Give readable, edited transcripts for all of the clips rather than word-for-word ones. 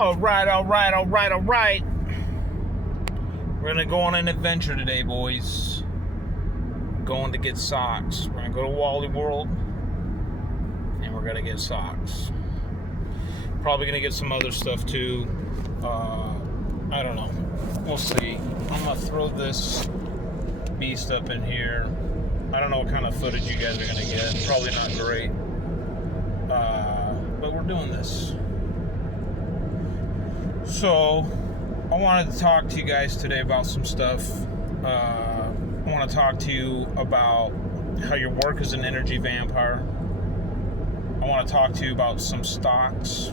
All right. We're gonna go on an adventure today, boys. Going to get socks. We're gonna go to Wally World, and we're gonna get socks. Probably gonna get some other stuff too. I don't know. We'll see. I'm gonna throw this beast up in here. I don't know what kind of footage you guys are gonna get. Probably not great. But we're doing this. So, I wanted to talk to you guys today about some stuff. I want to talk to you about how your work is an energy vampire. I want to talk to you about some stocks,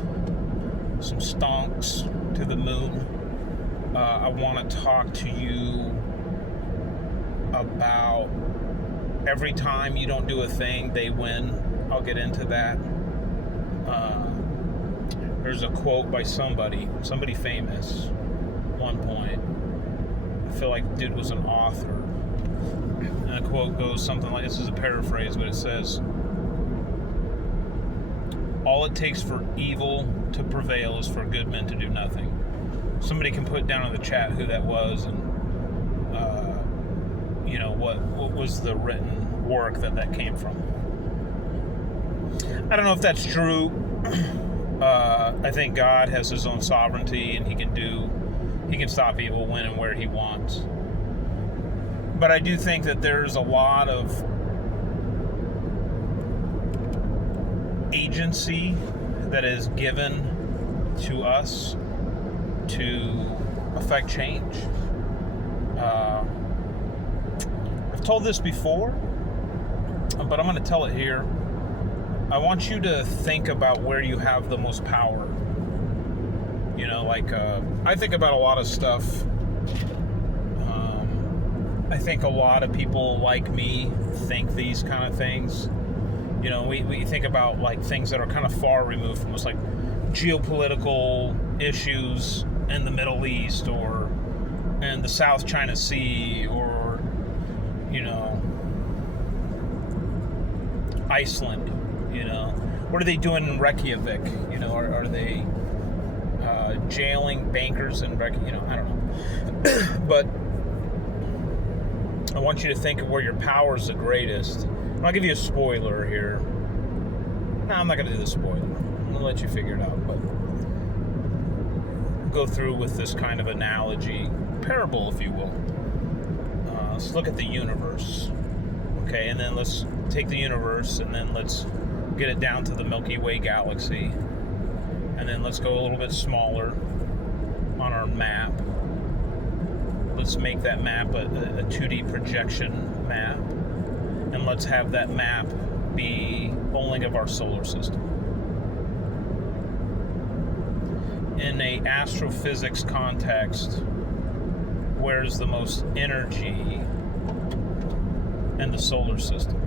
some stonks to the moon. I want to talk to you about every time you don't do a thing, they win. I'll get into that. There's a quote by somebody famous at one point. I feel like the dude was an author. And the quote goes something like, this is a paraphrase, but it says, all it takes for evil to prevail is for good men to do nothing. Somebody can put down in the chat who that was and what was the written work that came from. I don't know if that's true. I think God has his own sovereignty and he can stop evil when and where he wants. But I do think that there's a lot of agency that is given to us to affect change. I've told this before, but I'm going to tell it here. I want you to think about where you have the most power. I think about a lot of stuff. I think a lot of people like me think these kind of things. We think about like things that are kind of far removed from us, like geopolitical issues in the Middle East or in the South China Sea or, Iceland. What are they doing in Reykjavik? Are they jailing bankers in Reykjavik? I don't know. But I want you to think of where your power is the greatest. I'll give you a spoiler here. No, I'm not going to do the spoiler. I'm going to let you figure it out. But go through with this kind of analogy, parable, if you will. Let's look at the universe. Okay, and then let's take the universe and then let's get it down to the Milky Way galaxy. And then let's go a little bit smaller on our map. Let's make that map a 2D projection map. And let's have that map be only of our solar system. In a astrophysics context, where's the most energy in the solar system?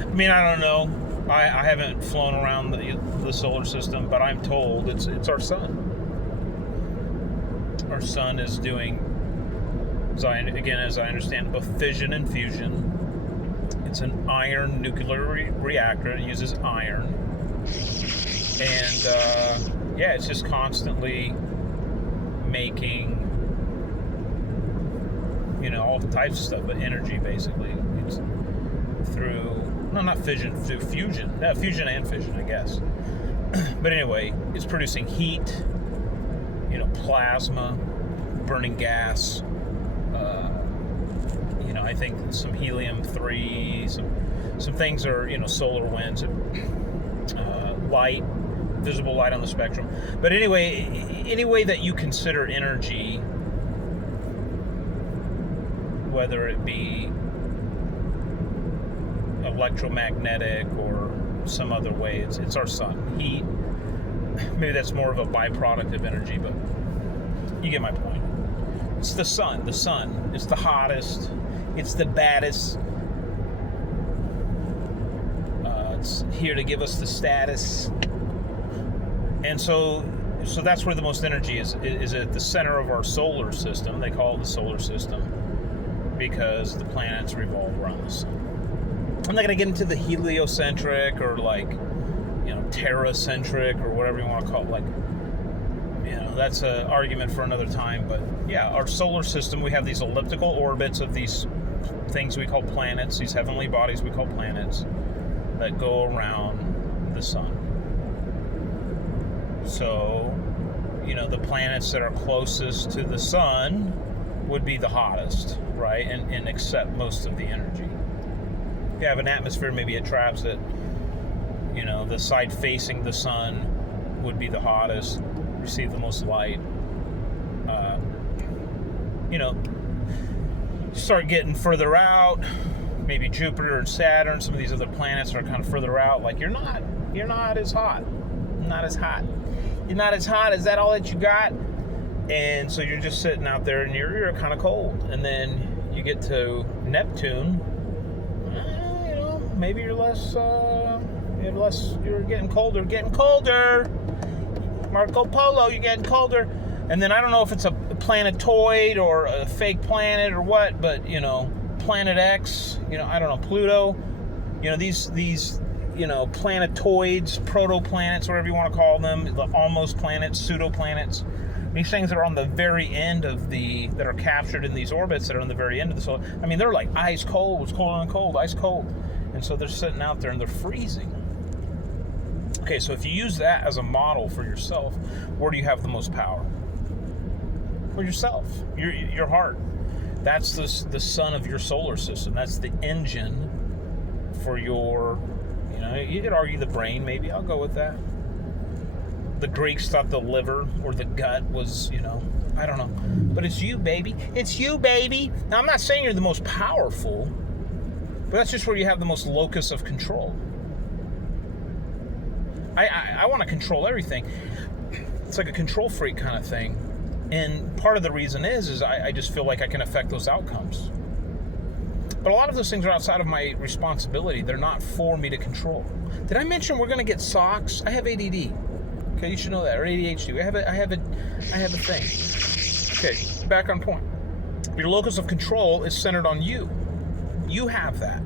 I mean, I don't know. I haven't flown around the solar system, but I'm told it's our sun. Our sun is doing, as I understand, both fission and fusion. It's an iron nuclear reactor. It uses iron. And, it's just constantly making, all types of stuff, but energy, basically. It's through, no, not fission, through fusion. No, fusion and fission, I guess. But anyway, it's producing heat, plasma, burning gas, I think some helium-3, some things are, solar winds, light, visible light on the spectrum. But anyway, any way that you consider energy, whether it be electromagnetic or some other way, it's our sun. Heat, maybe that's more of a byproduct of energy, but you get my point. It's the sun. The sun is the hottest. It's the baddest. It's here to give us the status. And so that's where the most energy is at the center of our solar system. They call it the solar system because the planets revolve around the sun. I'm not going to get into the heliocentric or Terra-centric or whatever you want to call it. Like, that's an argument for another time. But yeah, our solar system, we have these elliptical orbits of these things we call planets, these heavenly bodies we call planets, that go around the sun. So, the planets that are closest to the sun would be the hottest, right? And accept most of the energy. If you have an atmosphere, maybe it traps it. The side facing the sun would be the hottest, receive the most light. Start getting further out, maybe Jupiter and Saturn, some of these other planets are kind of further out. Like, you're not as hot. Not as hot. You're not as hot. Is that all that you got? And so you're just sitting out there and you're kind of cold. And then you get to Neptune, maybe you're less, you're getting colder. Marco Polo, you're getting colder. And then I don't know if it's a planetoid or a fake planet or what, but, Planet X, I don't know, Pluto, these planetoids, protoplanets, whatever you want to call them, the almost planets, pseudo-planets. These things are on the very end that are captured in these orbits that are on the very end of the solar. I mean, they're like ice cold, it's colder than cold, ice cold. And so they're sitting out there and they're freezing. Okay, so if you use that as a model for yourself, where do you have the most power? For yourself, your heart. That's the sun of your solar system. That's the engine for your, you could argue the brain, maybe. I'll go with that. The Greeks thought the liver or the gut was, I don't know. But it's you, baby. It's you, baby. Now, I'm not saying you're the most powerful, but that's just where you have the most locus of control. I want to control everything. It's like a control freak kind of thing. And part of the reason is I just feel like I can affect those outcomes. But a lot of those things are outside of my responsibility. They're not for me to control. Did I mention we're going to get socks? I have ADD. Okay, you should know that. Or ADHD. I have a thing. Okay, back on point. Your locus of control is centered on you. You have that.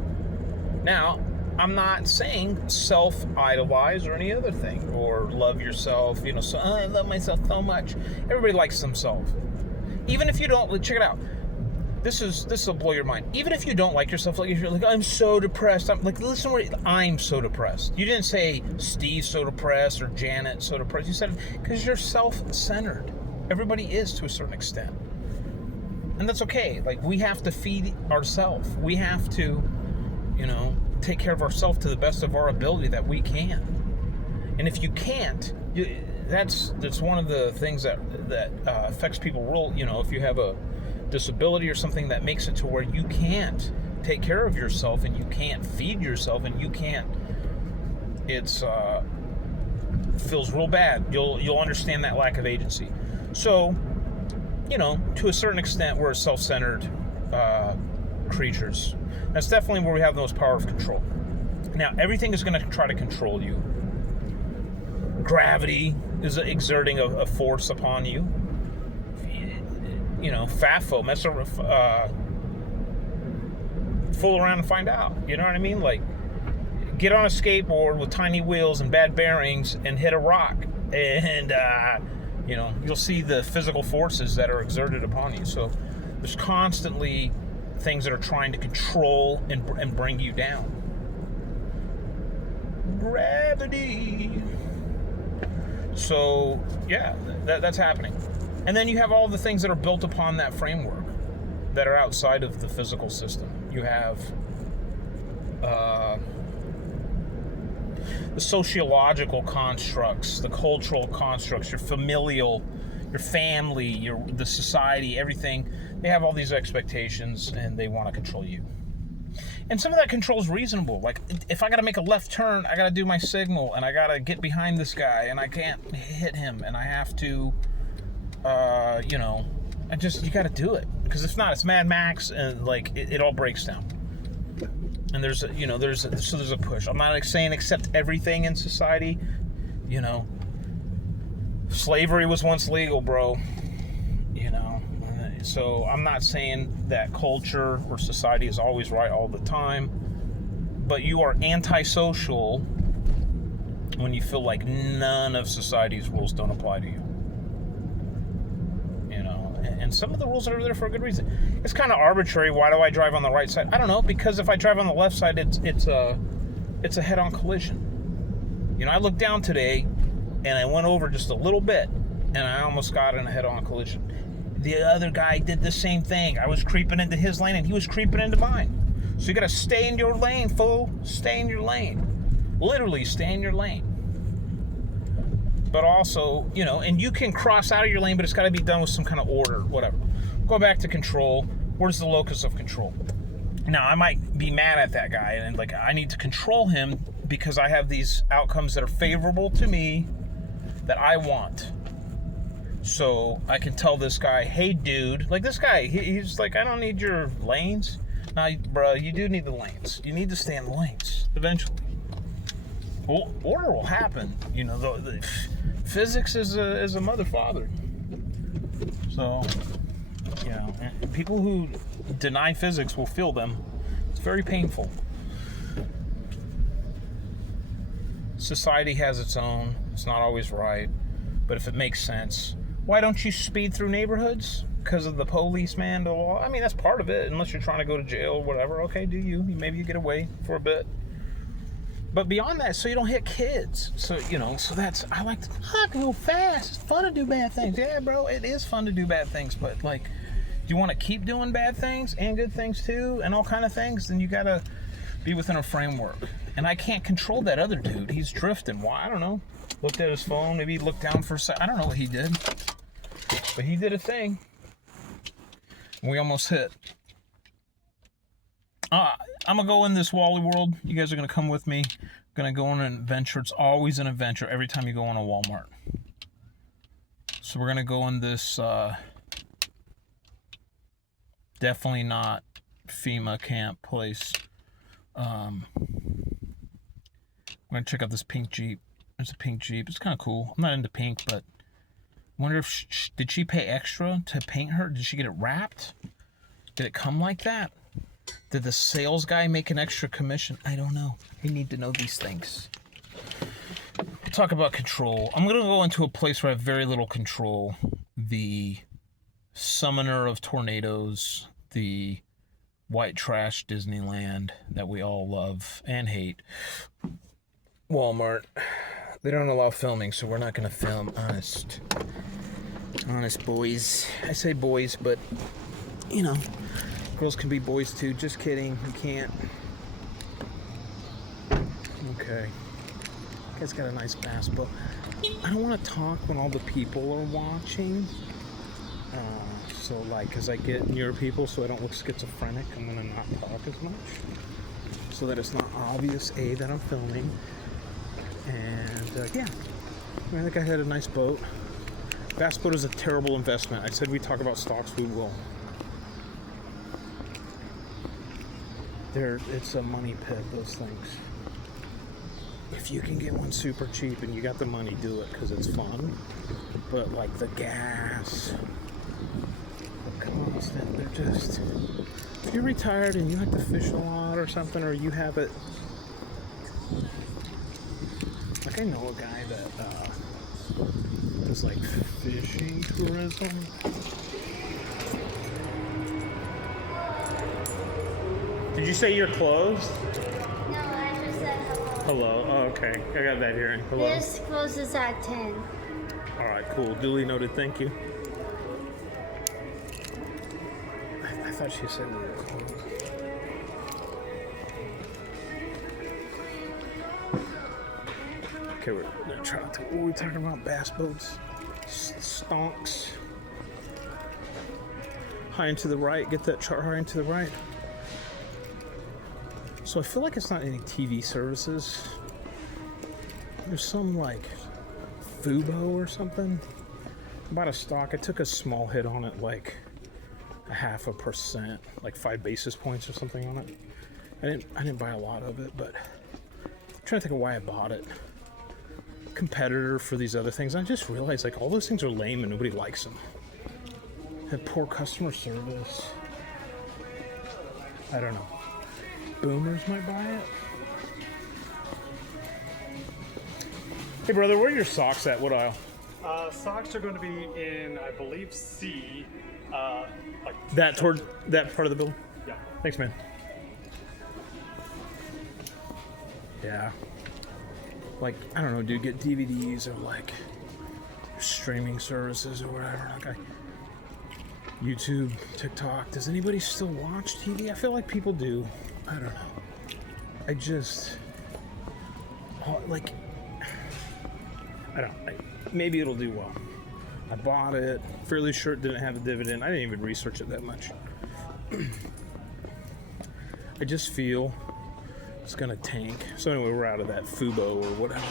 Now, I'm not saying self-idolize or any other thing, or love yourself, so I love myself so much. Everybody likes themselves. Even if you don't, check it out. This will blow your mind. Even if you don't like yourself, like if you're like, I'm so depressed. I'm like, listen, I'm so depressed. You didn't say Steve's so depressed or Janet so depressed. You said because you're self-centered. Everybody is to a certain extent, and that's okay. Like, we have to feed ourselves. We have to, take care of ourselves to the best of our ability that we can. And if you can't, that's one of the things that affects people real. If you have a disability or something that makes it to where you can't take care of yourself and you can't feed yourself and you can't, it's feels real bad. You'll understand that lack of agency. So, to a certain extent, we're self-centered creatures. That's definitely where we have the most power of control. Now, everything is going to try to control you. Gravity is exerting a force upon you. FAFO, mess around, fool around and find out. You know what I mean? Like, get on a skateboard with tiny wheels and bad bearings and hit a rock, and you'll see the physical forces that are exerted upon you. So there's constantly things that are trying to control and bring you down. Gravity. So yeah, that's happening. And then you have all the things that are built upon that framework that are outside of the physical system. You have the sociological constructs, the cultural constructs, your familial, your family, the society, everything. They have all these expectations and they want to control you. And some of that control is reasonable. Like, if I got to make a left turn, I got to do my signal and I got to get behind this guy and I can't hit him and I have to, you got to do it. Because if not, it's Mad Max and it all breaks down. And there's a push. I'm not saying accept everything in society. Slavery was once legal, bro. So I'm not saying that culture or society is always right all the time, but you are antisocial when you feel like none of society's rules don't apply to you. You know, and some of the rules are there for a good reason. It's kind of arbitrary. Why do I drive on the right side? I don't know, because if I drive on the left side, it's a head-on collision. You know, I looked down today, and I went over just a little bit, and I almost got in a head-on collision. The other guy did the same thing. I was creeping into his lane, and he was creeping into mine. So you got to stay in your lane, fool. Stay in your lane. Literally, stay in your lane. But also, you know, and you can cross out of your lane, but it's got to be done with some kind of order, whatever. Go back to control. Where's the locus of control? Now, I might be mad at that guy, and like, I need to control him because I have these outcomes that are favorable to me that I want. So I can tell this guy, hey, dude, like this guy, he's like, I don't need your lanes. Nah, bro, you do need the lanes. You need to stay in the lanes eventually. Order will happen. You know, the physics is a mother father. So, you know, and people who deny physics will feel them. It's very painful. Society has its own. It's not always right, but if it makes sense. Why don't you speed through neighborhoods? Because of the policeman, the law? I mean, that's part of it, unless you're trying to go to jail or whatever. Okay, do you? Maybe you get away for a bit. But beyond that, so you don't hit kids. So, you know, so that's, I can go fast. It's fun to do bad things. Yeah, bro, it is fun to do bad things. But, like, do you want to keep doing bad things and good things too and all kind of things? Then you got to be within a framework. And I can't control that other dude. He's drifting. Why? I don't know. Looked at his phone. Maybe he looked down for a second. I don't know what he did. But he did a thing. We almost hit. I'm going to go in this Wally world. You guys are going to come with me. I'm going to go on an adventure. It's always an adventure every time you go on a Walmart. So we're going to go in this, definitely not FEMA camp place. I'm going to check out this pink Jeep. There's a pink Jeep. It's kind of cool. I'm not into pink, but I wonder if did she pay extra to paint her? Did she get it wrapped? Did it come like that? Did the sales guy make an extra commission? I don't know. I need to know these things. We'll talk about control. I'm going to go into a place where I have very little control. The summoner of tornadoes, the white trash Disneyland that we all love and hate. Walmart. They don't allow filming, so we're not going to film. Honest boys. I say boys, but, you know, girls can be boys too. Just kidding. You can't. Okay. You guys got a nice bass boat. I don't want to talk when all the people are watching. So, like, because I get near people so I don't look schizophrenic, I'm going to not talk as much. So that it's not obvious, A, that I'm filming. And, yeah. I think I had a nice boat. Bass boat is a terrible investment. I said we talk about stocks, we will. It's a money pit, those things. If you can get one super cheap and you got the money, do it, because it's fun. But, like, the gas, the constant, they're just... If you're retired and you like to fish a lot or something, or you have it... Like, I know a guy that does, like, fishing tourism. Did you say you're closed? No, I just said hello. Hello. Oh, okay. I got that hearing. Hello. This closes at 10. All right, cool. Duly noted. Thank you. I thought she said we were closed. Okay, we're gonna try to. What are we talking about? Bass boats, stonks. High and to the right. Get that chart high and to the right. So I feel like it's not any TV services. There's some like Fubo or something. About a stock. I took a small hit on it, like 0.5%, like 5 basis points or something on it. I didn't buy a lot of it, but I'm trying to think of why I bought it. Competitor for these other things. I just realized like all those things are lame and nobody likes them. Had poor customer service. I don't know. Boomers might buy it. Hey, brother, where are your socks at? What aisle? Socks are going to be in, I believe, C. Like That toward that part of the building? Yeah. Thanks, man. Yeah. Like, I don't know, dude, get DVDs or like streaming services or whatever. Like YouTube, TikTok. Does anybody still watch TV? I feel like people do. I don't know. I just like, I don't know. Maybe it'll do well. I bought it. Fairly sure it didn't have a dividend. I didn't even research it that much. I just feel it's gonna tank. So anyway, we're out of that Fubo or whatever.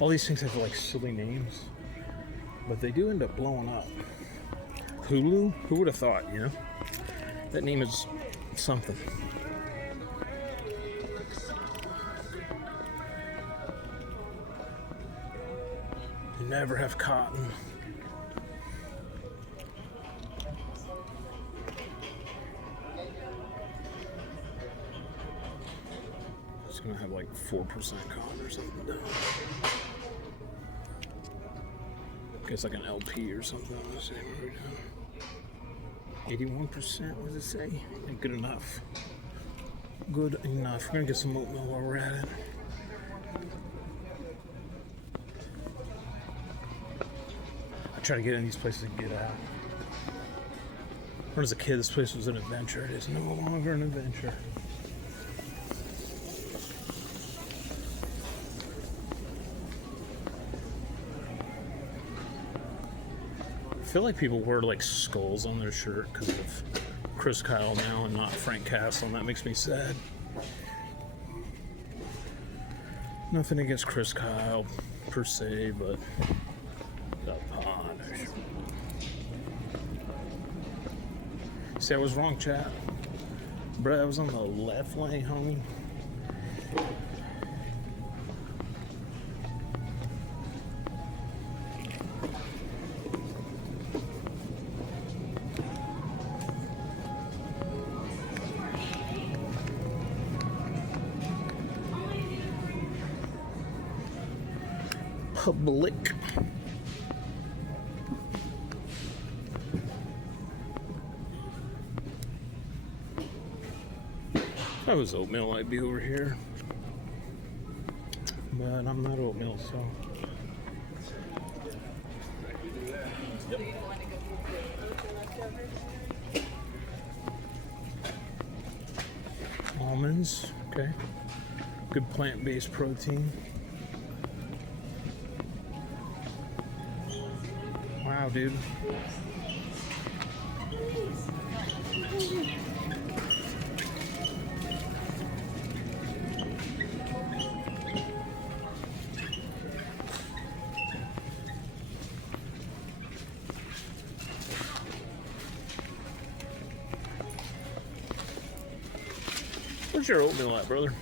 All these things have like silly names, but they do end up blowing up. Hulu? Who would have thought, you know? That name is something. You never have cotton. It's gonna have like 4% cotton or something down. I guess like an LP or something. Let's see what we're doing. 81%, what does it say? Ain't good enough. Good enough. We're gonna get some oatmeal while we're at it. I try to get in these places and get out. When I was a kid, this place was an adventure. It is no longer an adventure. I feel like people wear like skulls on their shirt because of Chris Kyle now and not Frank Castle, and that makes me sad. Nothing against Chris Kyle per se, but the punish. See, I was wrong, chat. Bruh, I was on the left lane, homie. Public. If I was oatmeal, I'd be over here. But I'm not oatmeal, so. Yep. Almonds, okay. Good plant-based protein. Wow, dude. Where's your oatmeal at, brother?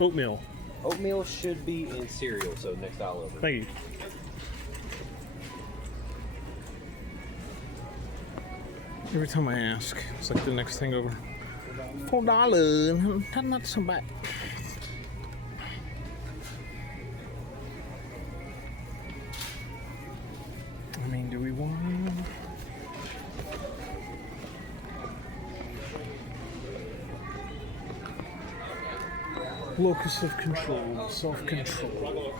Oatmeal. Oatmeal should be in cereal, so next aisle over. Thank you. Every time I ask, it's like the next thing over. $4. That's not so bad. I mean, do we want? Locus of control, self-control.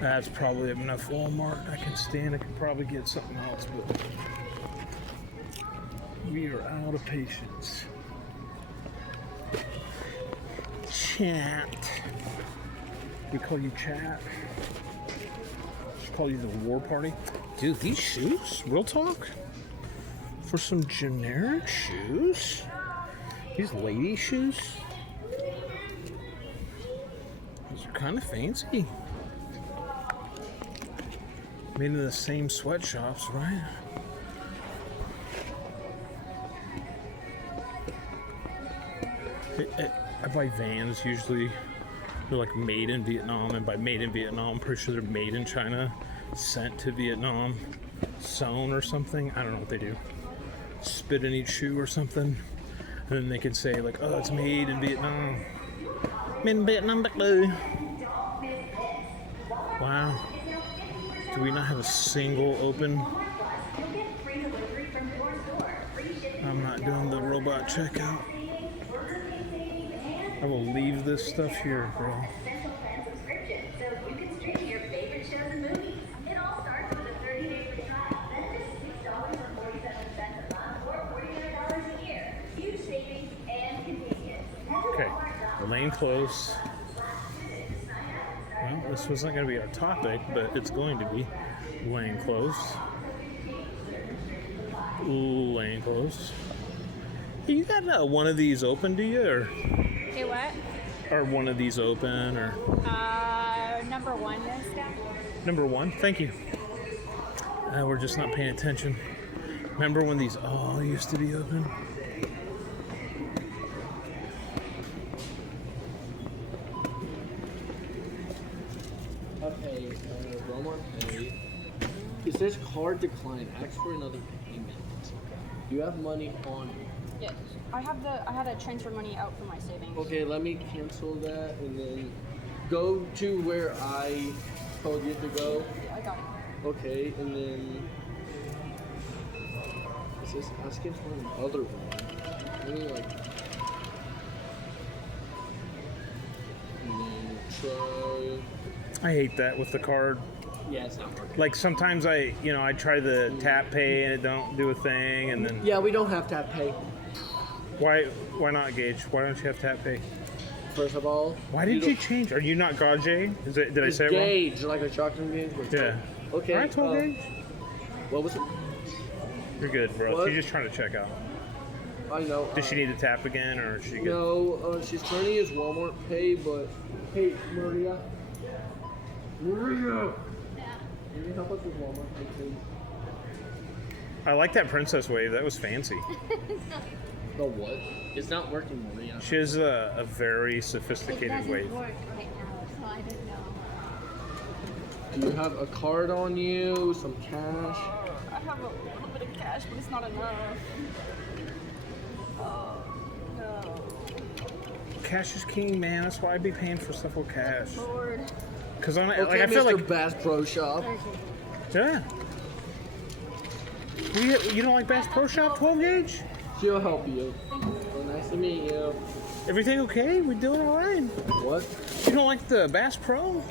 That's probably enough Walmart. I can stand. I can probably get something else, but we are out of patience. Chat. We call you chat. Just call you the war party. Dude, these shoes? Real talk? For some generic shoes? These lady shoes? These are kind of fancy. Made in the same sweatshops, right? I buy Vans usually. They're like made in Vietnam, and by made in Vietnam, I'm pretty sure they're made in China, sent to Vietnam, sewn or something. I don't know what they do. spit in each shoe or something. And then they can say like, oh, it's made in Vietnam. Made in Vietnam, back there. Wow. Do we not have a single open? I'm not doing the robot checkout. I will leave this stuff here, bro. Okay, the lane close. Well, this wasn't going to be our topic, but it's going to be lane closed. Ooh, lane closed. Hey, you got one of these open, do you? Or Hey, what? are one of these open? Or Number one is down. number one? Thank you. We're just not paying attention. Remember when these all used to be open? Okay, Walmart Pay. It says card decline. Ask for another payment. Do you have money on you? Yes. I had to transfer money out from my savings. Okay, let me cancel that and then go to where I told you to go. Yeah, I got it. Okay, and then is this asking for another one? Let me like, and then try. I hate that with the card. Yeah, it's not working. Like sometimes I try the tap pay and it don't do a thing, and then Yeah, we don't have tap pay. why not Gage? Why don't you have tap pay? First of all, Why did you don't- change? Are you not Gage? Did I It's say it wrong? gauge, like a shotgun gauge. Yeah. Okay. I told Gage. What was it? You're good, bro. What? She's just trying to check out. I know. Does she need to tap again, or is she good? No, she's trying to use Walmart Pay, but hey, Maria. Maria. Can you help us with Walmart Pay, please? I like that princess wave. That was fancy. The what? It's not working, Maria. She has a very It sophisticated doesn't wave. work right now, so I don't know. Do you have a card on you? Some cash? I have a little bit of cash, but it's not enough. Oh, no. Cash is king, man. That's why I be paying for stuff with cash. Lord. Cause I Okay, I feel Mr. like Bass Pro Shop. yeah. You don't like Bass Pro Shop 12 gauge? She'll help you. Well, nice to meet you. Everything okay? We doing all right? What? You don't like the Bass Pro?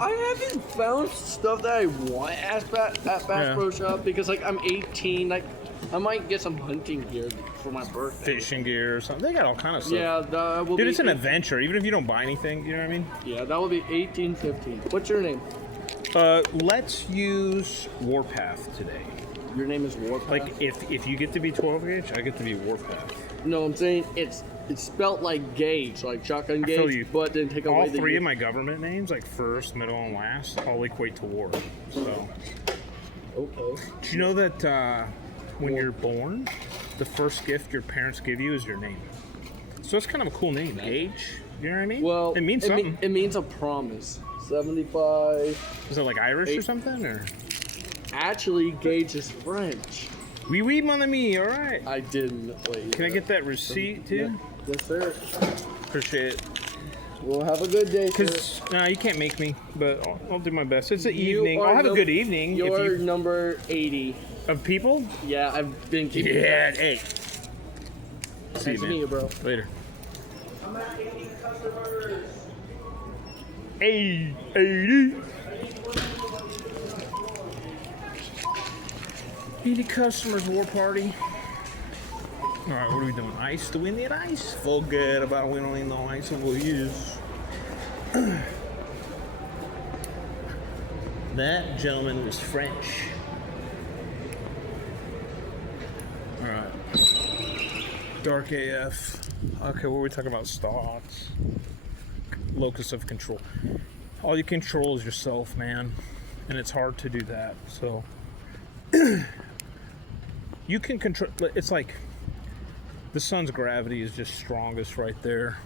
I haven't found stuff that I want at Bass Yeah. Pro Shop because, like, I'm 18. Like, I might get some hunting gear for my birthday. Fishing gear or something. They got all kind of stuff. Yeah, that will Dude, be. it's an adventure. Even if you don't buy anything, you know what I mean? Yeah, that will be 1815. What's your name? Let's use Warpath today. Your name is Warpath. Like, if you get to be 12 gauge, I get to be Warpath. No, I'm saying it's spelt like gauge, like shotgun I feel gauge, you. but then take All away the three U. of my government names, like first, middle, and last, all equate to war. So, Okay. do you know that when you're born, the first gift your parents give you is your name? So it's kind of a cool name, Gage. You know what I mean? Well, it means something. It means a promise. 75. Is it like Irish or something? Or Actually, gauge is French. oui, oui, mon ami. All right. I didn't. Wait. Can I get that receipt too? Yes, sir. Appreciate it. Well, have a good day, sir. Cause no, you can't make me, but I'll do my best. It's an You evening. are I'll have a num- good evening. You're If you, number 80. of people. Yeah, I've been keeping Yeah. track. Hey. See Nice to you, meet you, man. bro. Later. I'm at 80 customers. Hey, 80. 80 customers war party. All right, what are we doing? Ice? Do we need ice? Forget about we don't need no ice over here. That gentleman was French. All right. Dark AF. Okay, what were we talking about? Stocks. Locus of control. All you control is yourself, man. And it's hard to do that. So you can control. It's like the sun's gravity is just strongest right there.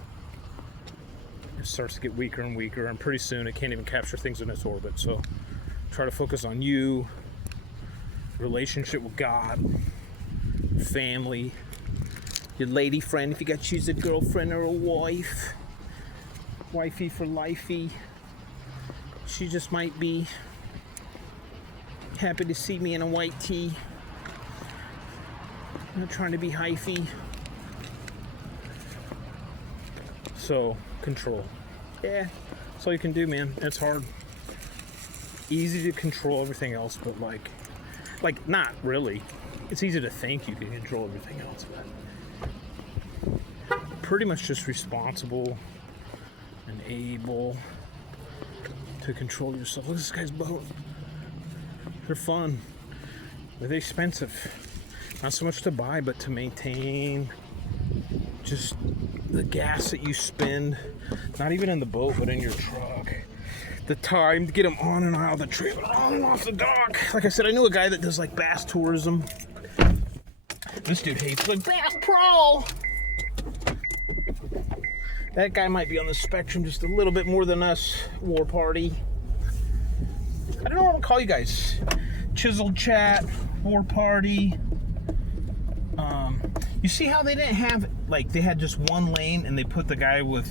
It starts to get weaker and weaker, and pretty soon it can't even capture things in its orbit. So try to focus on you, relationship with God, family, your lady friend, if you got to choose a girlfriend or a wife. Wifey for lifey. She just might be happy to see me in a white tee. I'm not trying to be hyphy. So, control. Yeah, that's all you can do, man. It's hard. Easy to control everything else, but like not really. It's easy to think you can control everything else, but pretty much just responsible and able to control yourself. Look at this guy's boat. They're fun. They're expensive. Not so much to buy, but to maintain. Just the gas that you spend, not even in the boat, but in your truck. The time to get them on and out of the trailer, on and off the dock. Like I said, I knew a guy that does like bass tourism. This dude hates like Bass Pro. That guy might be on the spectrum just a little bit more than us, War Party. I don't know what to call you guys. Chiseled Chat, War Party. You see how they didn't have, like, they had just one lane and they put the guy with,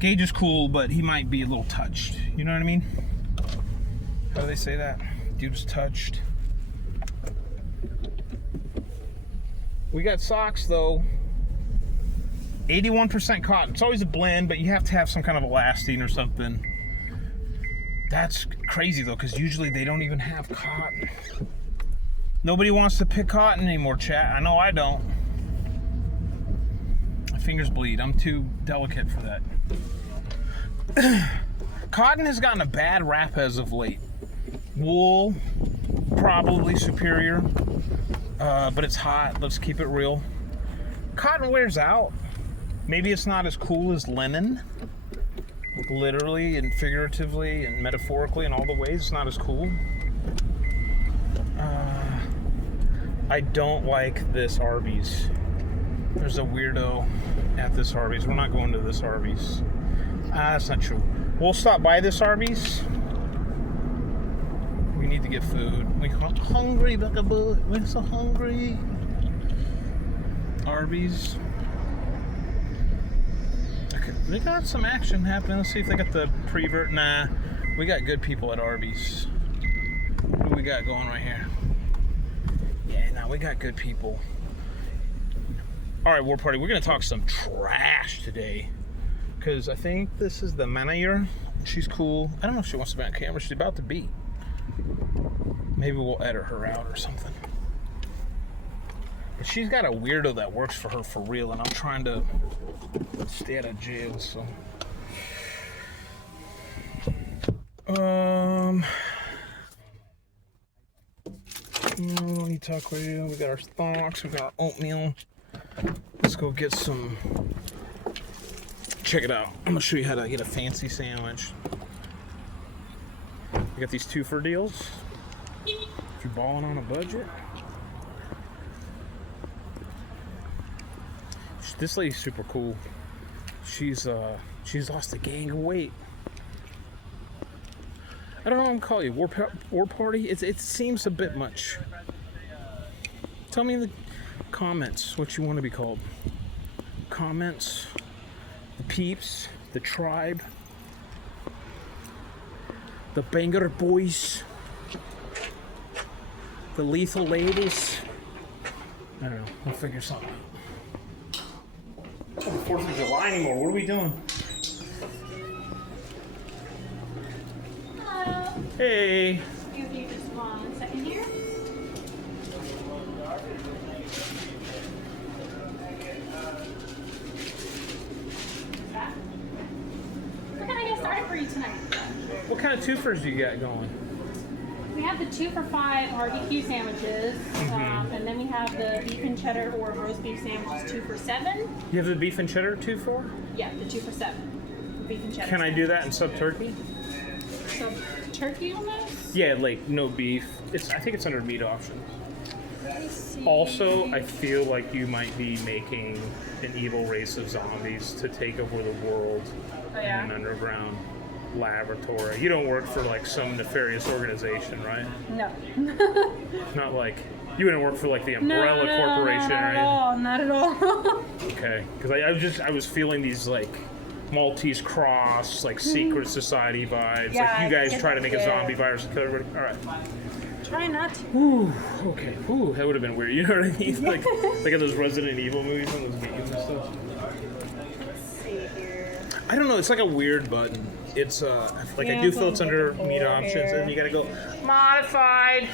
Gage is cool, but he might be a little touched. You know what I mean? How do they say that? Dude's touched. We got socks, though. 81% cotton. It's always a blend, but you have to have some kind of elasting or something. That's crazy, though, because usually they don't even have cotton. Nobody wants to pick cotton anymore, chat. I know I don't. My fingers bleed. I'm too delicate for that. Cotton has gotten a bad rap as of late. Wool, probably superior, but it's hot. Let's keep it real. Cotton wears out. Maybe it's not as cool as linen. Literally and figuratively and metaphorically in all the ways, it's not as cool. I don't like this Arby's. There's a weirdo at this Arby's. We're not going to this Arby's. That's not true. We'll stop by this Arby's. We need to get food. We're hungry, Buckaboo. We're so hungry. Arby's. Okay, they got some action happening. Let's see if they got the prevert. Nah, we got good people at Arby's. What do we got going right here? Yeah, nah, we got good people. All right, War Party, we're gonna talk some trash today, because I think this is the manager. She's cool. I don't know if she wants to be on camera. She's about to be. Maybe we'll edit her out or something. But she's got a weirdo that works for her for real, and I'm trying to stay out of jail, so. We don't need talk radio. We got our stocks. We got our oatmeal. Let's go get some. Check it out. I'm gonna show you how to get a fancy sandwich. We got these 2 for deals. If you're balling on a budget. This lady's super cool. She's lost a gang of weight. I don't know what I'm calling you. War Party? It seems a bit much. Tell me in the comments what you want to be called. Comments. The peeps. The tribe. The Banger Boys. The Lethal Ladies. I don't know. We'll figure something out. It's not the 4th of July anymore. What are we doing? Hello. Hey. Give you just 1 second here. What can I get started for you tonight? What kind of twofers do you got going? We have the 2 for $5 barbecue sandwiches, and then we have the beef and cheddar or roast beef sandwiches 2 for $7. You have the beef and cheddar 2 for? Yeah, the 2 for $7. Beef and cheddar. Can I do that in sub turkey? So turkey almost? Yeah, like no beef. I think it's under meat options. Also, I feel like you might be making an evil race of zombies to take over the world in an underground laboratory. You don't work for like some nefarious organization, right? No. Not like You wouldn't work for like the umbrella corporation, not right? at all. Not at all. Okay, because I was feeling these like Maltese cross, like secret society vibes. Yeah, like you I guys get try to that, make a yeah. zombie virus and kill everybody. All right. Try not to. Ooh, okay. Ooh, that would have been weird. You know what I mean? Like at those Resident Evil movies and those games and stuff. Let's see here. I don't know. It's like a weird button. It's like I do feel it's under meat options, and you gotta go modified.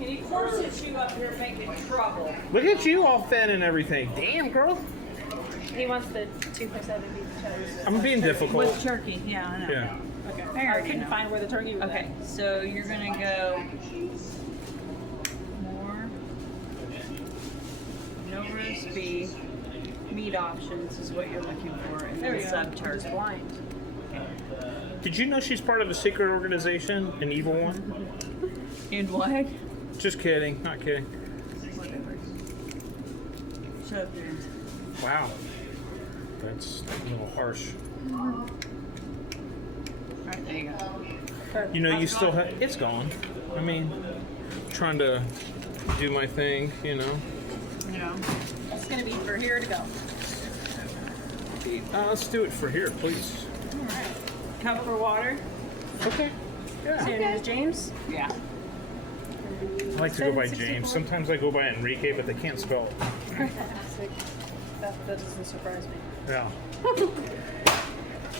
And he corsets you up here making trouble. Look at you all thin and everything. Damn, girl. He wants the 2 for 7 beef cheddar. I'm being difficult. With turkey, yeah, I know. Yeah. Okay. I couldn't find where the turkey was. Okay, so you're gonna go more, no roast beef, meat options is what you're looking for, and There then we go. sub turkey. Blind. Did you know she's part of a secret organization, an evil one? And what? Just kidding. Not kidding. Whatever. Sub turkey. Wow. That's a little harsh. Alright, there you go. You know, you still have. It's gone. I mean, trying to do my thing, you know. You know, It's gonna be for here to go. Let's do it for here, please. cup for water? Okay. So Yeah. your name is James? Yeah. I like to go by 764. James. Sometimes I go by Enrique, but they can't spell it. That doesn't surprise me. Yeah.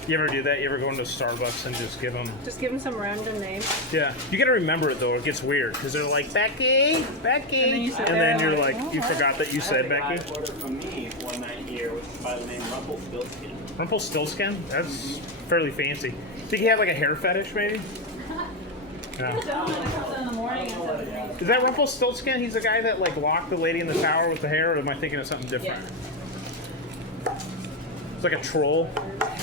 You ever do that? You ever go into Starbucks and just give them? Just give him some random name. Yeah. You gotta remember it though. It gets weird because they're like Becky, Becky, And then you sit and there then you're like, like, you forgot that you said Becky. Order from me one night here by the name Rumpelstiltskin. Rumpelstiltskin? That's fairly fancy. Think he had like a hair fetish, maybe? No. In the morning. Is that Rumpelstiltskin? He's the guy that like locked the lady in the tower with the hair, or am I thinking of something different? It's like a troll.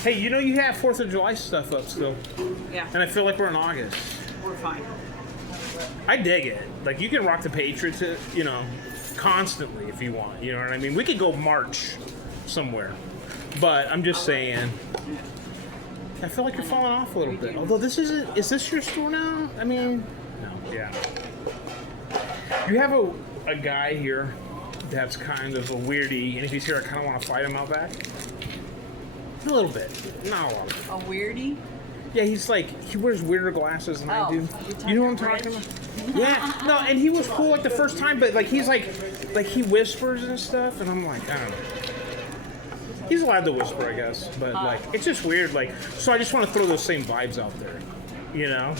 Hey, you know you have 4th of July stuff up still, Yeah, and I feel like we're in August. we're fine. I dig it. Like you can rock the Patriots, you know, constantly if you want. You know what I mean? We could go march somewhere, but I'm just saying. I feel like you're falling off a little bit. Although this isn't. Is this your store now? I mean, no. Yeah. You have a guy here that's kind of a weirdie, and if he's here, I kind of want to fight him out back. A little bit, not a lot. A weirdie? Yeah, he's like he wears weirder glasses than I Oh, do. you're You know what I'm talking talking about? Yeah, no, and he was cool like the first time, but like he's like he whispers and stuff, and I'm like, I don't know. He's allowed to whisper, I guess, but like it's just weird. Like, so I just want to throw those same vibes out there, you know?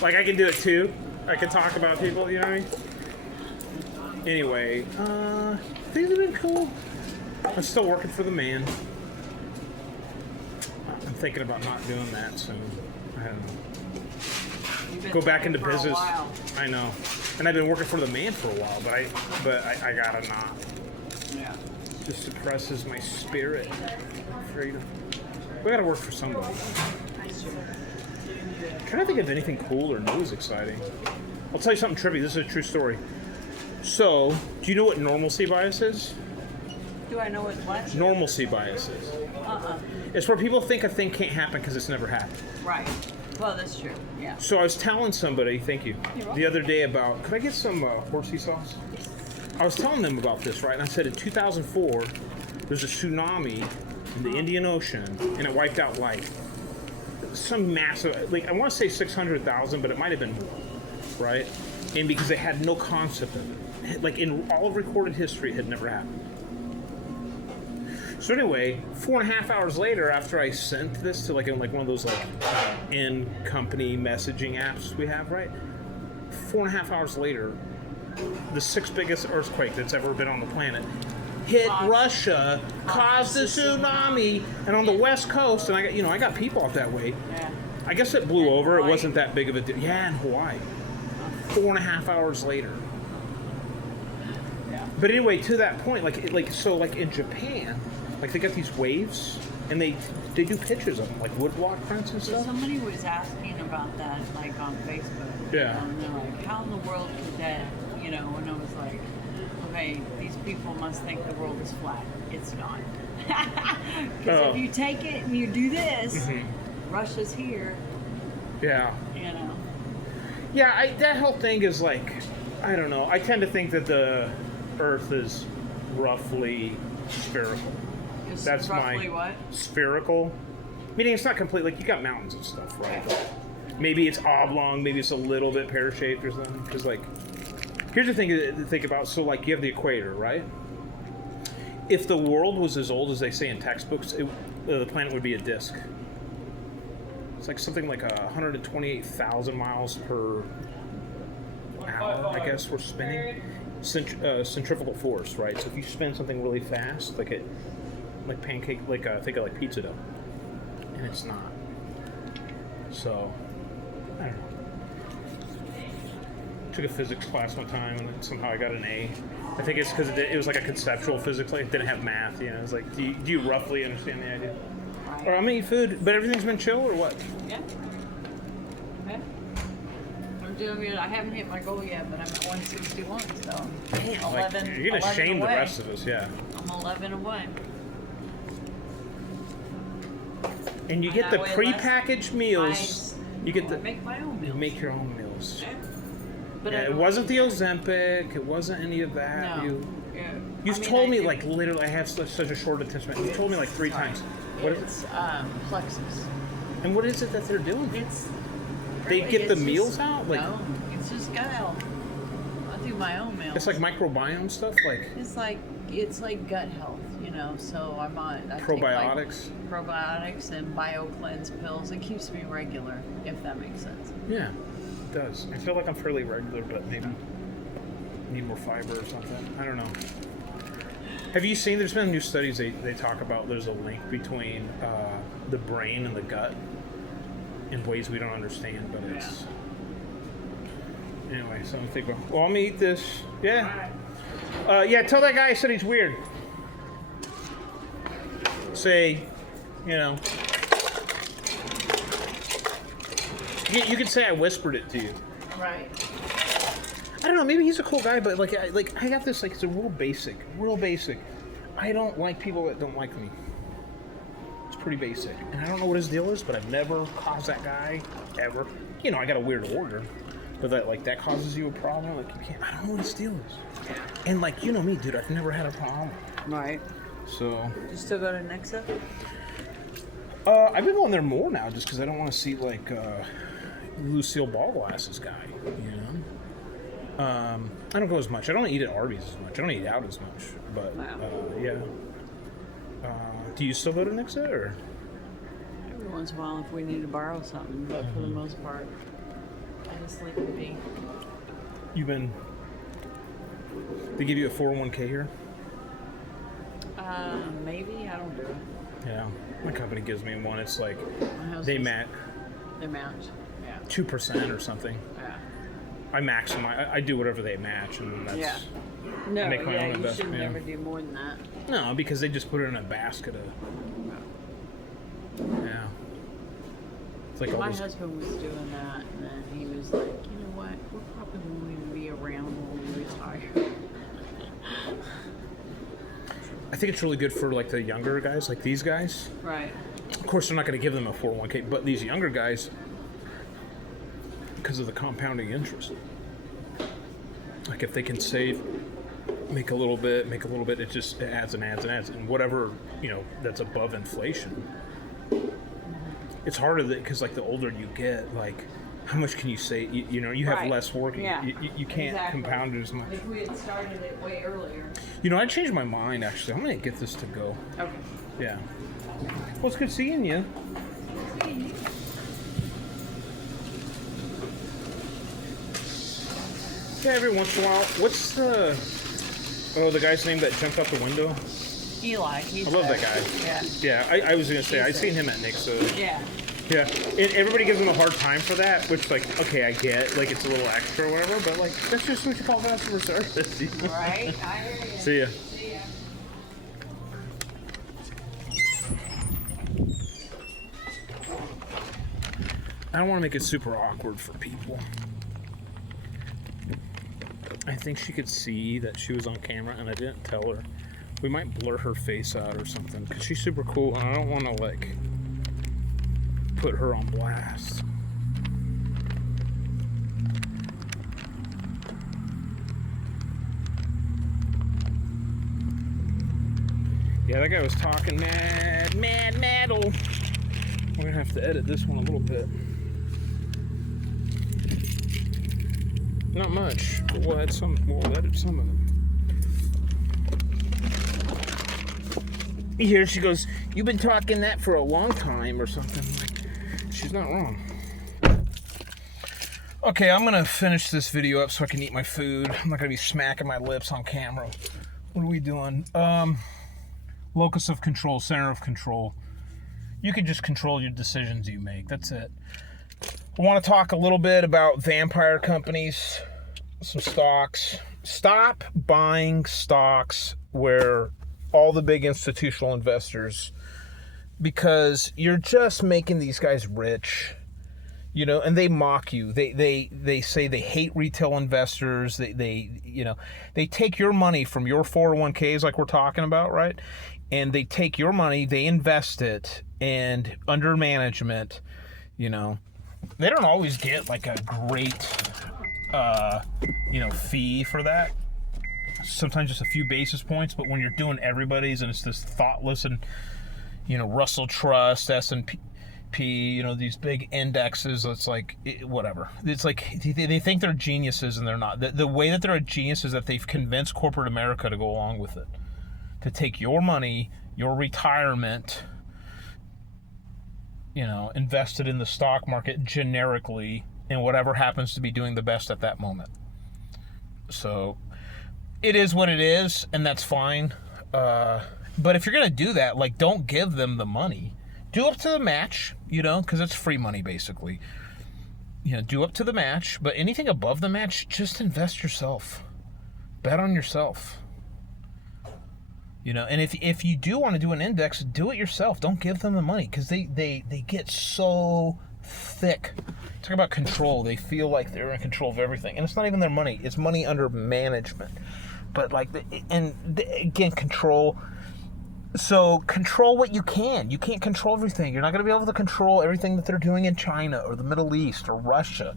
Like I can do it too. I can talk about people, you know what I mean? Anyway, things have been cool. I'm still working for the man. I'm thinking about not doing that soon. I don't know. You've been Go back into for a business. while. I know, and I've been working for the man for a while, but I gotta not. Yeah. Just suppresses my spirit. Freedom. We gotta work for somebody. Trying to think of anything cool or news exciting. I'll tell you something trippy. This is a true story. So, do you know what normalcy bias is? Do I know what? Normalcy bias is. Uh-uh. It's where people think a thing can't happen because it's never happened. Right. Well, that's true. Yeah. So I was telling somebody, thank you, the other day about, could I get some horsey sauce? I was telling them about this, right? And I said in 2004, there's a tsunami in the Indian Ocean, and it wiped out like some massive, like I want to say 600,000, but it might have been more, right? And because they had no concept of it, like in all of recorded history, it had never happened. So anyway, 4.5 hours later, after I sent this to like one of those like in-company messaging apps we have, right? 4.5 hours later, the 6th biggest earthquake that's ever been on the planet hit Russia, caused a tsunami, and on the west coast, and I got people out that way. Yeah. I guess it blew over. It Hawaii. wasn't that big of a deal. Yeah, in Hawaii. 4.5 hours later. Yeah. But anyway, to that point, like in Japan, like they got these waves, and they do pictures of them, like woodblock prints and So stuff. somebody was asking about that, like on Facebook. Yeah. And they're like, how in the world could that, you know, and I was like, okay, these people must think the world is flat. It's not. Because Oh. if you take it and you do this, Russia's here, Yeah. you know. Yeah, that whole thing is like, I don't know. I tend to think that the Earth is roughly spherical. It's That's roughly my what? spherical. Meaning it's not complete. Like you got mountains and stuff, right? Maybe it's oblong. Maybe it's a little bit pear-shaped or something. Because like, here's the thing to think about. So like you have the equator, right? If the world was as old as they say in textbooks, the planet would be a disk. It's like something like 128,000 miles per hour, I guess, we're spinning. Centrifugal force, right? So if you spin something really fast, like pancake, think of like pizza dough, and it's not. So, I don't know. Took a physics class one time, and somehow I got an A. I think it's because it was like a conceptual physics, like it didn't have math. You know, it was like, do you roughly understand the idea? Or I'm gonna eat food, but everything's been chill, or what? Yeah. Okay. I'm doing good. I haven't hit my goal yet, but I'm at 161, so Damn, 11. like, you're gonna 11 shame the away. rest of us, yeah. I'm 11 away. And you And get the I weigh prepackaged meals. You get I the make my own you meals. make your own meals. Yeah. But Yeah, I it don't wasn't the eat- Ozempic. It wasn't any of that. No. Yeah. You've I mean, told I me do- like literally. I have such a short attention span. You've told me like 3 Sorry. times. What is it? It's plexus. And what is it that they're doing? It's They really, get the it's meals just- out? Like no, it's just gut health. I do my own meals. it's like microbiome stuff, like It's like gut health, you know. So I take, probiotics. like, probiotics and BioCleanse pills. It keeps me regular, if that makes sense. Yeah, it does. I feel like I'm fairly regular, but maybe need more fiber or something. I don't know. Have you seen? There's been new studies they talk about. There's a link between the brain and the gut in ways we don't understand, but it's anyway. So I'm thinking, well, I'm gonna eat this. Yeah. Yeah. Tell that guy I said he's weird. Say, you know. You could say I whispered it to you. Right. I don't know. Maybe he's a cool guy, but I got this. Like, it's a real basic. I don't like people that don't like me. It's pretty basic, and I don't know what his deal is, but I've never caused that guy ever. You know, I got a weird order, but that causes you a problem. Like, you can't. I don't know what his deal is. And like, you know me, dude. I've never had a problem. Right. So. You still go to Nexa? I've been going there more now, just because I don't want to see like Lucille Ball Glasses guy. You know. I don't go as much. I don't eat at Arby's as much. I don't eat out as much. But Wow. yeah. Do you still go to Nixa or? Every once in a while, if we need to borrow something, but for the most part, I just leave it be. You've been. They give you a 401k here? Maybe I don't do it. Yeah. My company gives me one. It's like My they husband's- match They match. Yeah. 2% or something. Yeah. I max them. I do whatever they match, and that's. Yeah. No, make my yeah, own you should investment, yeah. never do more than that. No, because they just put it in a basket of. Yeah. It's like all My those. husband was doing that, and then he was like, you know what? We're probably going to be around when we retire. I think it's really good for like the younger guys, like these guys. Right. Of course, they're not going to give them a 401k, but these younger guys, because of the compounding interest, like if they can save, make a little bit, it just adds and adds and adds, and whatever that's above inflation. It's harder because like the older you get, like how much can you save? You have Right. less working. Yeah. You can't Exactly. compound it as much. If we had started it way earlier. I changed my mind actually. I'm going to get this to go. Okay. Yeah. Well, it's good seeing you. Yeah, every once in a while. What's the guy's name that jumped out the window? Eli. He's I love there. that guy. Yeah. Yeah, I was gonna say I seen him at Nick, so Yeah. yeah. And everybody gives him a hard time for that, which like okay, I get like it's a little extra or whatever, but like that's just what you call customer service. You know? Right. I hear you. See ya. See ya. I don't want to make it super awkward for people. I think she could see that she was on camera and I didn't tell her. We might blur her face out or something because she's super cool and I don't want to like put her on blast. Yeah, that guy was talking metal. We're gonna have to edit this one a little bit. Not much, but we'll edit some of it. Here she goes, "You've been talking that for a long time," or something. She's not wrong. Okay, I'm gonna finish this video up so I can eat my food. I'm not gonna be smacking my lips on camera. What are we doing? Locus of control, center of control. You can just control your decisions you make. That's it. I want to talk a little bit about vampire companies, some stocks. Stop buying stocks where all the big institutional investors, because you're just making these guys rich, you know, and they mock you. They say they hate retail investors. They take your money from your 401ks, like we're talking about, right? And they take your money, they invest it, and under management, you know, they don't always get like a great, fee for that. Sometimes just a few basis points, but when you're doing everybody's and it's this thoughtless and, you know, Russell Trust, S&P, you know, these big indexes, it's like, whatever. It's like they think they're geniuses and they're not. The way that they're a genius is that they've convinced corporate America to go along with it. To take your money, your retirement, you know, invested in the stock market generically in whatever happens to be doing the best at that moment. So it is what it is, and that's fine. But if you're going to do that, like, don't give them the money. Do up to the match, you know, because it's free money, basically. You know, do up to the match, but anything above the match, just invest yourself. Bet on yourself. You know, and if you do want to do an index, do it yourself. Don't give them the money, because they get so thick. Talk about control. They feel like they're in control of everything, and it's not even their money. It's money under management. But again, control. So control what you can. You can't control everything. You're not going to be able to control everything that they're doing in China or the Middle East or Russia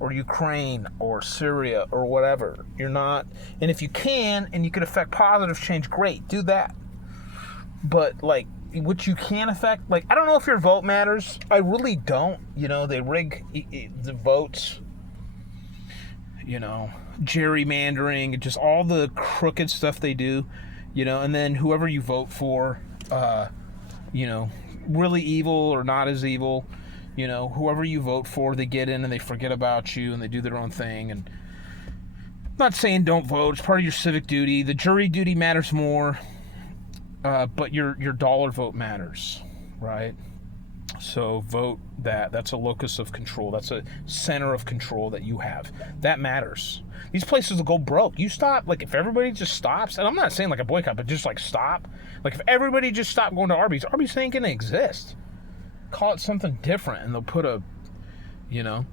or Ukraine or Syria or whatever. You're not. And if you can, and you can affect positive change, great, do that. But like, what you can affect, like, I don't know if your vote matters. I really don't. You know, they rig the votes, you know, gerrymandering, just all the crooked stuff they do, you know, and then whoever you vote for, you know, really evil or not as evil, you know, whoever you vote for, they get in and they forget about you and they do their own thing. And I'm not saying don't vote. It's part of your civic duty. The jury duty matters more, but your dollar vote matters, right? So vote that. That's a locus of control. That's a center of control that you have. That matters. These places will go broke. You stop, like, if everybody just stops, and I'm not saying like a boycott, but just like stop. Like, if everybody just stopped going to Arby's ain't gonna exist. Call it something different, and they'll put a, you know,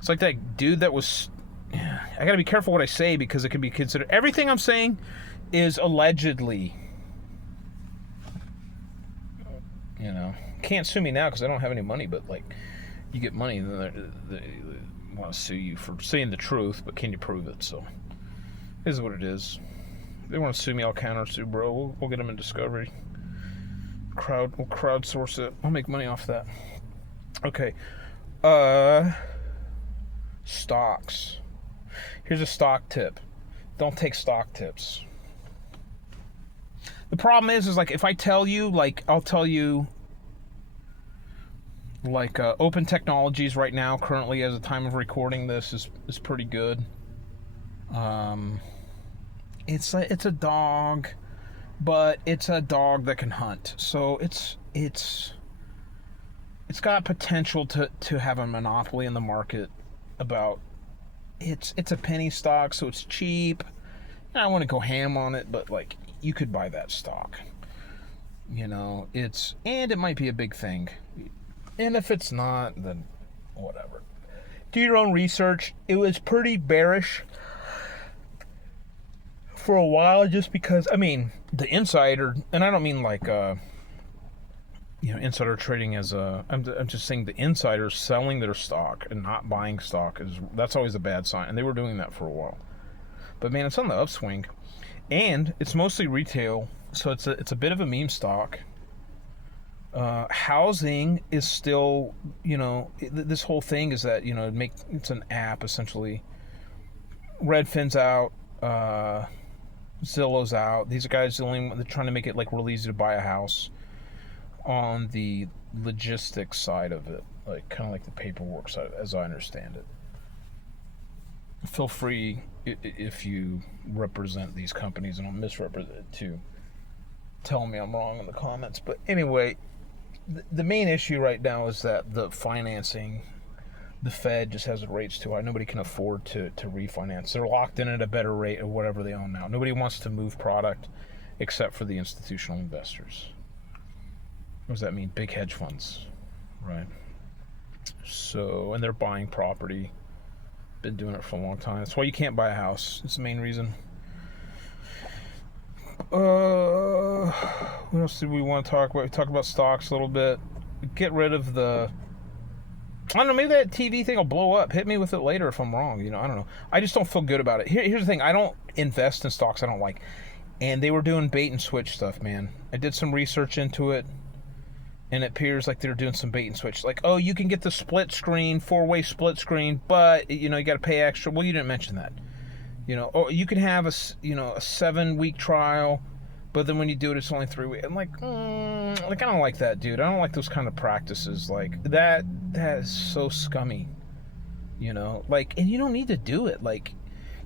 it's like that dude that was, I gotta be careful what I say because it can be considered, everything I'm saying is allegedly, you know. Can't sue me now because I don't have any money, but like, you get money, then they want to sue you for saying the truth, but can you prove it? So it is what it is. If they want to sue me, I'll counter sue, bro. We'll get them in discovery. We'll crowdsource it. I'll make money off that. Okay. Stocks. Here's a stock tip. Don't take stock tips. The problem is like, if I tell you, like, I'll tell you, like, Open Technologies right now, currently, as a time of recording this, is pretty good. It's a dog, but it's a dog that can hunt. So it's got potential to have a monopoly in the market. About it's a penny stock, so it's cheap. I don't want to go ham on it, but like, you could buy that stock. You know, and it might be a big thing. And if it's not, then whatever. Do your own research. It was pretty bearish for a while, just because, I mean, the insider, and I don't mean like, insider trading as I'm just saying the insiders selling their stock and not buying stock, that's always a bad sign. And they were doing that for a while. But man, it's on the upswing. And it's mostly retail So it's a bit of a meme stock. Housing is still, this whole thing is that, it's an app essentially. Redfin's out, Zillow's out. These guys they're trying to make it like real easy to buy a house on the logistics side of it, like kind of like the paperwork side, as I understand it. Feel free if you represent these companies and I'm misrepresented to tell me I'm wrong in the comments. But anyway, the main issue right now is that the financing, the Fed just has the rates too high. Nobody can afford to refinance. They're locked in at a better rate of whatever they own now. Nobody wants to move product except for the institutional investors. What does that mean? Big hedge funds, right? So, and they're buying property. Been doing it for a long time. That's why you can't buy a house. It's the main reason. What else did we want to talk about? We talked about stocks a little bit. Get rid of I don't know, maybe that TV thing will blow up. Hit me with it later if I'm wrong. I don't know. I just don't feel good about it. Here's the thing. I don't invest in stocks I don't like. And they were doing bait and switch stuff, man. I did some research into it. And it appears like they're doing some bait and switch. Like, oh, you can get the split screen, 4-way split screen, but, you got to pay extra. Well, you didn't mention that. Or you can have a 7-week trial, but then when you do it, it's only 3 weeks. I'm like, I don't like that, dude. I don't like those kind of practices. Like, that is so scummy. Like, and you don't need to do it. Like,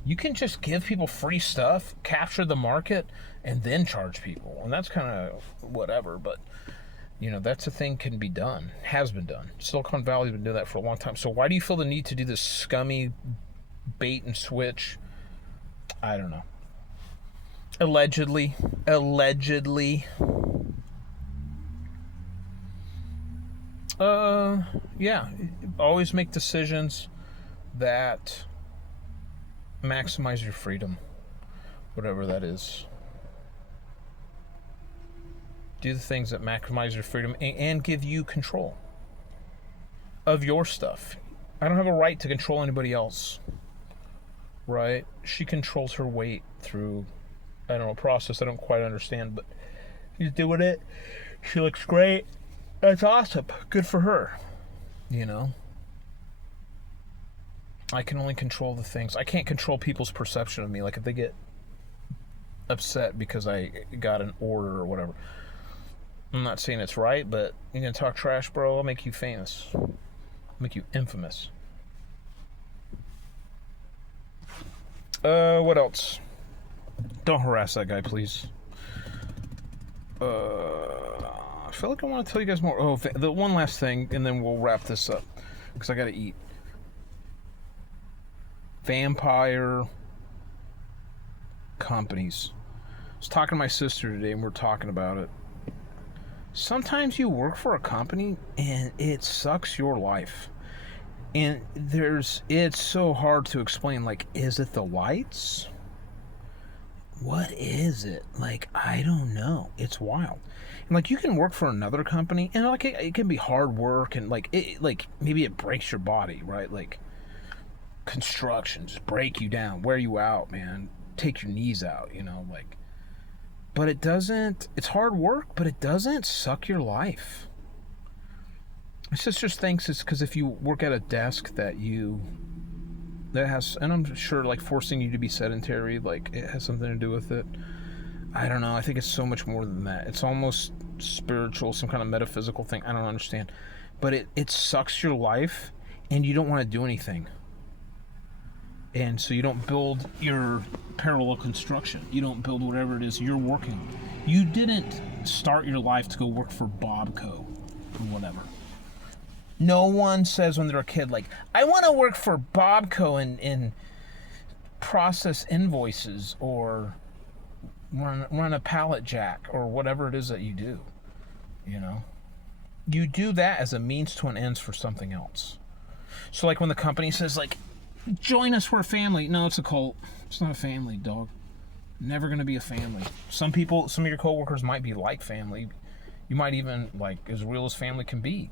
you can just give people free stuff, capture the market, and then charge people. And that's kind of whatever, but... that's a thing can be done. Has been done. Silicon Valley's been doing that for a long time. So why do you feel the need to do this scummy bait and switch? I don't know. Allegedly. Yeah. Always make decisions that maximize your freedom. Whatever that is. Do the things that maximize your freedom and give you control of your stuff. I don't have a right to control anybody else, right? She controls her weight through, I don't know, a process I don't quite understand, but she's doing it. She looks great. That's awesome. Good for her. I can only control the things. I can't control people's perception of me. Like if they get upset because I got an order or whatever. I'm not saying it's right, but you're gonna talk trash, bro, I'll make you famous. I'll make you infamous. What else? Don't harass that guy, please. I feel like I want to tell you guys more. Oh, the one last thing, and then we'll wrap this up, because I gotta eat. Vampire companies. I was talking to my sister today, and we're talking about it. Sometimes you work for a company and it sucks your life. And it's so hard to explain, like, is it the lights? What is it? Like, I don't know. It's wild. And like, you can work for another company and like it can be hard work and like maybe it breaks your body, right? Like construction, just break you down, wear you out, man. Take your knees out, like. But it doesn't, it's hard work, but it doesn't suck your life. My sister thinks it's because if you work at a desk that has, and I'm sure like forcing you to be sedentary, like it has something to do with it. I don't know. I think it's so much more than that. It's almost spiritual, some kind of metaphysical thing. I don't understand. But it sucks your life and you don't want to do anything. And so you don't build your parallel construction. You don't build whatever it is you're working. You didn't start your life to go work for Bobco or whatever. No one says when they're a kid, like, I want to work for Bobco and process invoices or run a pallet jack or whatever it is that you do. You do that as a means to an end for something else. So like when the company says like, join us, we're a family. No, it's a cult. It's not a family, dog. Never gonna be a family. Some of your coworkers might be like family. You might even like as real as family can be.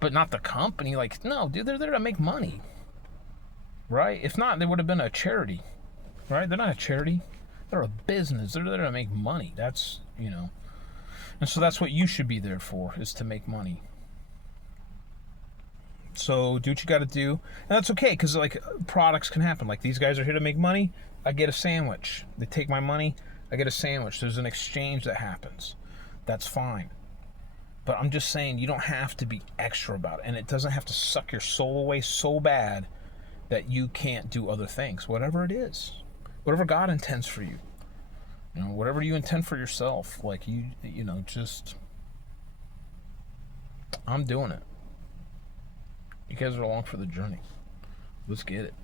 But not the company. Like, no, dude, they're there to make money. Right? If not, they would have been a charity. Right? They're not a charity. They're a business. They're there to make money. That's, you know. And so that's what you should be there for, is to make money. So do what you got to do, and that's okay, because like products can happen. Like these guys are here to make money. I get a sandwich. They take my money. I get a sandwich. There's an exchange that happens. That's fine. But I'm just saying, you don't have to be extra about it, and it doesn't have to suck your soul away so bad that you can't do other things. Whatever it is, whatever God intends for you, you know, whatever you intend for yourself. Like you know, just I'm doing it. You guys are along for the journey. Let's get it.